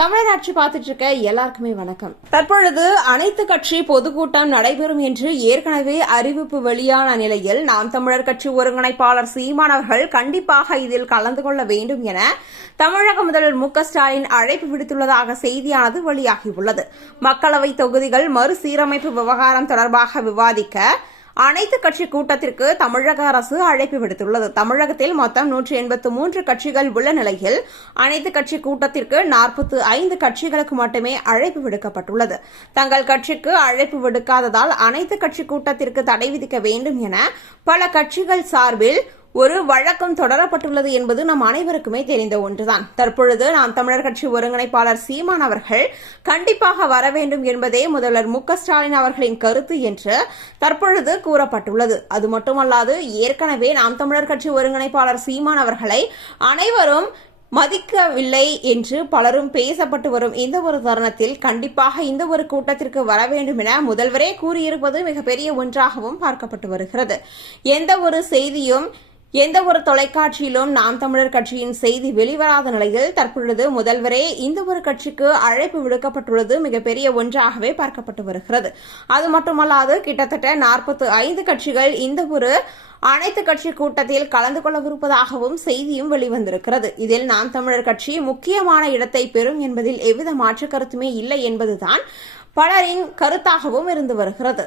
தமிழராட்சி பார்த்துட்டு இருக்க எல்லாருக்குமே வணக்கம். தற்பொழுது அனைத்து கட்சி பொதுக்கூட்டம் நடைபெறும் என்று ஏற்கனவே அறிவிப்பு வெளியான நிலையில் நாம் தமிழர் கட்சி ஒருங்கிணைப்பாளர் சீமான் அவர்கள் கண்டிப்பாக இதில் கலந்து கொள்ள வேண்டும் என தமிழக முதல்வர் மு ஸ்டாலின் அழைப்பு விடுத்துள்ளதாக செய்தியானது வெளியாகியுள்ளது. மக்களவை தொகுதிகள் மறுசீரமைப்பு விவகாரம் தொடர்பாக விவாதிக்க அனைத்து கட்சி கூட்டத்திற்கு தமிழக அரசு அழைப்பு விடுத்துள்ளது. தமிழகத்தில் மொத்தம் நூற்றி எண்பத்து மூன்று கட்சிகள் உள்ள நிலையில் அனைத்து கட்சி கூட்டத்திற்கு நாற்பத்து ஐந்து கட்சிகளுக்கு மட்டுமே அழைப்பு விடுக்கப்பட்டுள்ளது. தங்கள் கட்சிக்கு அழைப்பு விடுக்காததால் அனைத்து கட்சி கூட்டத்திற்கு தடை விதிக்க வேண்டும் என பல கட்சிகள் சார்பில் ஒரு வழக்கம் தொடரப்பட்டுள்ளது என்பது நம் அனைவருக்குமே தெரிந்த ஒன்றுதான். தற்பொழுது நாம் தமிழர் கட்சி ஒருங்கிணைப்பாளர் சீமான் அவர்கள் கண்டிப்பாக வர வேண்டும் என்பதே முதல்வர் மு ஸ்டாலின் அவர்களின் கருத்து என்று தற்பொழுது கூறப்பட்டுள்ளது. அது மட்டுமல்லாது ஏற்கனவே நாம் தமிழர் கட்சி ஒருங்கிணைப்பாளர் சீமான் அவர்களை அனைவரும் மதிக்கவில்லை என்று பலரும் பேசப்பட்டு வரும் இந்த ஒரு தருணத்தில் கண்டிப்பாக இந்த ஒரு கூட்டத்திற்கு வர வேண்டும் என முதல்வரே கூறியிருப்பது மிகப்பெரிய ஒன்றாகவும் பார்க்கப்பட்டு வருகிறது. எந்த ஒரு செய்தியும் எந்த ஒரு தொலைக்காட்சியிலும் நாம் தமிழர் கட்சியின் செய்தி வெளிவராத நிலையில் தற்பொழுது முதல்வரே இந்த ஒரு கட்சிக்கு அழைப்பு விடுக்கப்பட்டுள்ளது மிகப்பெரிய ஒன்றாகவே பார்க்கப்பட்டு வருகிறது. அது மட்டுமல்லாது கிட்டத்தட்ட நாற்பத்து ஐந்து கட்சிகள் இந்த ஒரு அனைத்து கட்சி கூட்டத்தில் கலந்து கொள்ளவிருப்பதாகவும் செய்தியும் வெளிவந்திருக்கிறது. இதில் நாம் தமிழர் கட்சி முக்கியமான இடத்தை பெறும் என்பதில் எவ்வித மாற்று கருத்துமே இல்லை என்பதுதான் பலரின் கருத்தாகவும் இருந்து வருகிறது.